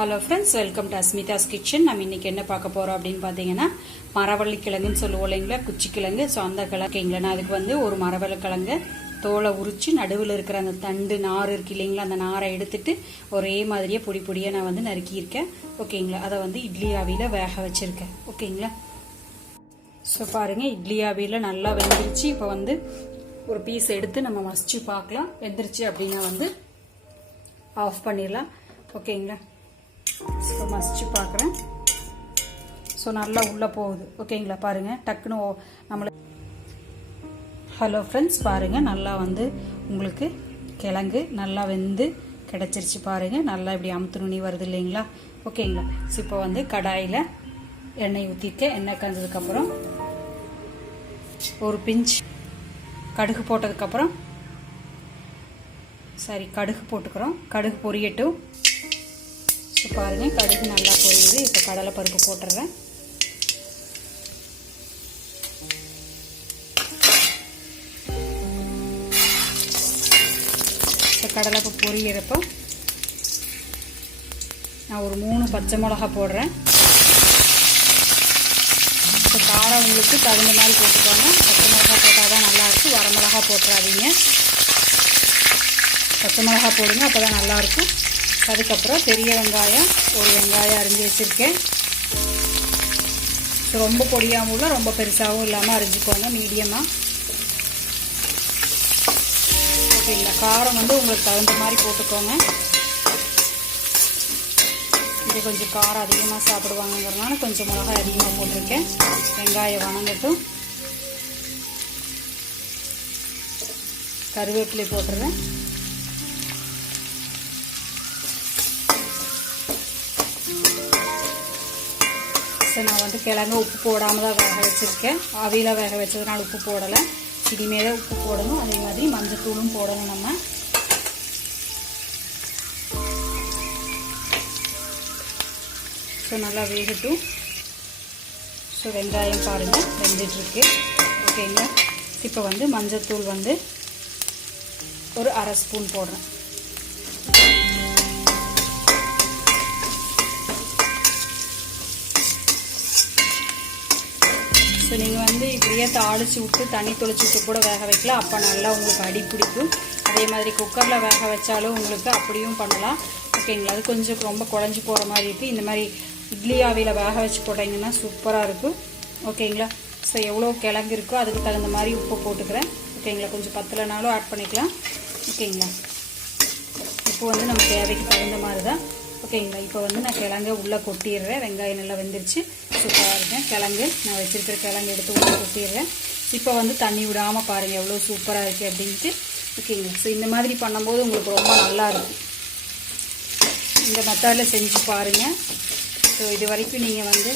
Hello friends, welcome to Asmita's kitchen. நம்ம இன்னைக்கு என்ன பார்க்க போறோம் அப்படின்னு பார்த்தீங்கன்னா, மரவள்ளி கிழங்குன்னு சொல்லுவோம் இல்லைங்களா, குச்சிக்கிழங்கு. ஸோ அந்த கிழங்குங்களா, நான் அதுக்கு வந்து ஒரு மரவள்ளி கிழங்கு தோலை உரிச்சு நடுவில் இருக்கிற அந்த தண்டு நார் இருக்கு இல்லைங்களா, அந்த நாரை எடுத்துட்டு ஒரே மாதிரியே பொடி பொடியாக நான் வந்து நறுக்கியிருக்கேன். ஓகேங்களா, அதை வந்து இட்லி ஆவியில் வேக வச்சிருக்கேன். ஓகேங்களா, ஸோ பாருங்க, இட்லி ஆவியில் நல்லா வெந்துருச்சு. இப்போ வந்து ஒரு பீஸ் எடுத்து நம்ம மசிச்சு பார்க்கலாம். வெந்துருச்சு அப்படின்னா வந்து ஆஃப் பண்ணிடலாம். ஓகேங்களா, ஸோ மசிச்சு பார்க்குறேன். ஸோ நல்லா உள்ளே போகுது. ஓகேங்களா, பாருங்கள் டக்குன்னு நம்மளை. ஹலோ ஃப்ரெண்ட்ஸ், பாருங்கள் நல்லா வந்து உங்களுக்கு கிழங்கு நல்லா வெந்து கிடச்சிருச்சு. பாருங்கள் நல்லா இப்படி அமுத்து நுனி வருது இல்லைங்களா. ஓகேங்களா, ஸோ இப்போ வந்து கடாயில் எண்ணெய் ஊற்றிக்க. எண்ணெய் காய்ஞ்சதுக்கப்புறம் ஒரு பிஞ்ச் கடுகு போட்டதுக்கப்புறம் கடுகு போட்டுக்கிறோம். கடுகு பொரியட்டும். ஸோ பாருங்கள் கடுகு நல்லா பொரியுது. இப்போ கடலை பருப்பு போட்டுடுறேன். இப்போ கடலை பருப்பு பொரியிறப்போ நான் ஒரு 3 பச்சை மிளகா போடுறேன். இப்போ காரம் உங்களுக்கு தகுந்த மாதிரி போட்டுக்கோங்க. பச்சை மிளகா போட்டால் தான் நல்லாயிருக்கும். வர மிளகா போட்டுறாதீங்க, பச்சை மிளகா போடுங்க, அப்போ தான் நல்லாயிருக்கும். அதுக்கப்புறம் பெரிய வெங்காயம், ஒரு வெங்காயம் அரிஞ்சு வச்சுருக்கேன். ரொம்ப பொடியாகவும் இல்லை, ரொம்ப பெருசாகவும் இல்லாமல் அரிஞ்சுக்கோங்க, மீடியமாக. ஓகேங்களா, காரம் வந்து உங்களுக்கு தகுந்த மாதிரி போட்டுக்கோங்க. இது கொஞ்சம் காரம் அதிகமாக சாப்பிடுவாங்கங்கிறதுனால கொஞ்சம் மிளகாய் அதிகமாக போட்டிருக்கேன். வெங்காயம் வணங்கட்டும். கருவேப்பிலை போட்டுருவேன். நான் வந்து கிழங்கு உப்பு போடாமல் தான் வேக வச்சுருக்கேன். ஆவியில் வேக வச்சதுனால உப்பு போடலை. இனிமேல் தான் உப்பு போடணும். அதே மாதிரி மஞ்சத்தூளும் போடணும் நம்ம. ஸோ நல்லா வேகட்டும். ஸோ வெங்காயம் பாருங்கள் வெந்துட்டுருக்கு. ஓகேங்க, இப்போ வந்து மஞ்சத்தூள் வந்து ஒரு 1/2 ஸ்பூன் போடுறேன். ஸோ நீங்கள் வந்து இப்படியே தாளித்து விட்டு தண்ணி தொளிச்சு விட்டு கூட வேக வைக்கலாம். அப்போ நல்லா உங்களுக்கு அடி பிடிக்கும். அதே மாதிரி குக்கரில் வேக வச்சாலும் உங்களுக்கு அப்படியும் பண்ணலாம். ஓகேங்களா, அது கொஞ்சம் ரொம்ப குழஞ்சி போகிற மாதிரி இருக்குது. இந்த மாதிரி இட்லி ஆவியில் வேக வச்சு போட்டிங்கன்னா சூப்பராக இருக்கும். ஓகேங்களா, ஸோ எவ்வளோ கிழங்கு இருக்கோ அதுக்கு தகுந்த மாதிரி உப்பு போட்டுக்கிறேன். ஓகேங்களா, கொஞ்சம் பத்தலைனாலும் ஆட் பண்ணிக்கலாம். ஓகேங்களா, உப்பு வந்து நம்ம தேவைக்கு தகுந்த மாதிரி தான். ஓகேங்களா, இப்போ வந்து நான் கிழங்கை உள்ளே கொட்டிடுறேன். வெங்காயம் நல்லா வெந்துருச்சு. சூப்பராக இருக்கேன். கிழங்கு நான் வச்சுருக்கிற கிழங்கு எடுத்து உள்ளே கொட்டிடுறேன். இப்போ வந்து தண்ணி விடாமல் பாருங்கள் எவ்வளோ சூப்பராக இருக்குது அப்படின்ட்டு. ஓகேங்களா, ஸோ இந்த மாதிரி பண்ணும்போது உங்களுக்கு ரொம்ப நல்லாயிருக்கும். இந்த மெத்தடில் செஞ்சு பாருங்கள். ஸோ இது வரைக்கும் நீங்கள் வந்து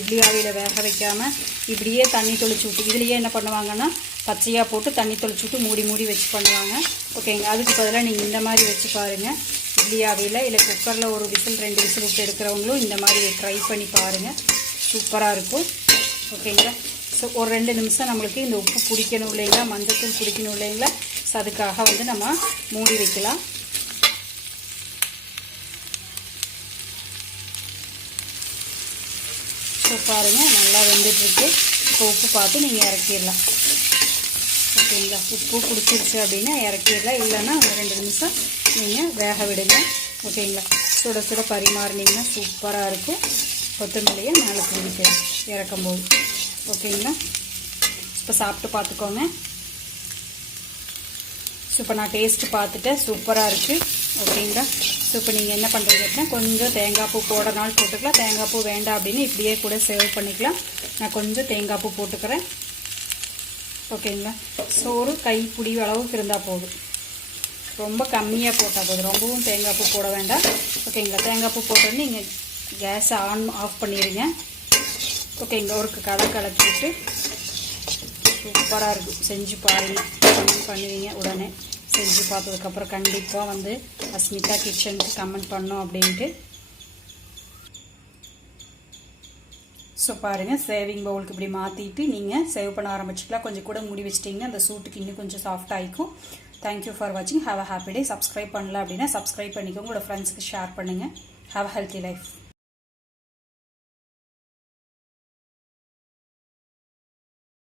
இட்லி ஆவியில் வேக வைக்காமல் இப்படியே தண்ணி தொளிச்சு விட்டு, இதுலேயே என்ன பண்ணுவாங்கன்னா பச்சையாக போட்டு தண்ணி தொளிச்சு விட்டு மூடி மூடி வச்சு பண்ணுவாங்க. ஓகேங்களா, அதுக்கு பதிலாக நீங்கள் இந்த மாதிரி வச்சு பாருங்கள். இட்லி ஆவியில் இல்லை குக்கரில் ஒரு விசில் 2 விசில் விட்டு எடுக்கிறவங்களும் இந்த மாதிரி ட்ரை பண்ணி பாருங்கள். சூப்பராக இருக்கும். ஓகேங்களா, ஸோ ஒரு 2 நிமிஷம் நம்மளுக்கு இந்த உப்பு பிடிக்கணும் இல்லைங்களா, மஞ்சத்தூள் பிடிக்கணும் இல்லைங்களா. ஸோ அதுக்காக வந்து நம்ம மூடி வைக்கலாம். ஸோ பாருங்கள் நல்லா வெந்துட்டுருக்கு. இப்போ உப்பு பார்த்து நீங்கள் இறக்கிடலாம். ஓகேங்களா, உப்பு பிடிச்சிருச்சு அப்படின்னா இறக்கிடலாம். இல்லைன்னா ஒரு 2 நிமிஷம் நீங்கள் வேக விடுங்க. ஓகேங்களா, சுட சுட பரிமாறினீங்கன்னா சூப்பராக இருக்கும். கொத்தமல்லியை மேலே தூவிக்கலாம் இறக்கும்போது. ஓகேங்களா, இப்போ சாப்பிட்டு பார்த்துக்கோங்க. ஸோ இப்போ நான் டேஸ்ட்டு பார்த்துட்டேன், சூப்பராக இருக்குது. ஓகேங்களா, ஸோ இப்போ நீங்கள் என்ன பண்ணுறீங்க அப்படின்னா கொஞ்சம் தேங்காய் பூ போடுறனாலும் போட்டுக்கலாம். தேங்காய் பூ வேண்டாம் அப்படின்னு இப்படியே கூட சேவ் பண்ணிக்கலாம். நான் கொஞ்சம் தேங்காய் பூ போட்டுக்கிறேன். ஓகேங்களா, ஸோ ஒரு கைப்பிடி அளவுக்கு இருந்தால் போதும். ரொம்ப கம்மியாக போட்டால் போதும், ரொம்பவும் தேங்காய் பூ போட வேண்டாம். ஓகேங்களா, தேங்காய் பூ போட்டோன்னு நீங்கள் கேஸை ஆஃப் பண்ணிடுங்க. ஓகேங்களா, ஒரு கலக்கி விட்டு சூப்பராக இருக்கும். செஞ்சு பாருங்கள், பண்ணுவீங்க. உடனே செஞ்சு பார்த்ததுக்கப்புறம் கண்டிப்பாக வந்து அஸ்மிதா கிச்சனுக்கு கமெண்ட் பண்ணோம் அப்படின்ட்டு. ஸோ பாருங்கள் சேவிங் பவுலுக்கு இப்படி மாற்றிட்டு நீங்கள் சேவ் பண்ண ஆரம்பிச்சிக்கலாம். கொஞ்சம் கூட மூடி வச்சிட்டிங்கன்னா அந்த சூட்டுக்கு இன்னும் கொஞ்சம் சாஃப்ட் ஆகிக்கும். தேங்க்யூ ஃபார் வாட்சிங். Have a happy day. Subscribe பண்ணல அப்படின்னா சப்ஸ்கிரைப் பண்ணிக்கோங்க. உங்களோட ஃப்ரெண்ட்ஸ்க்கு ஷேர் பண்ணுங்கள். Have a healthy life.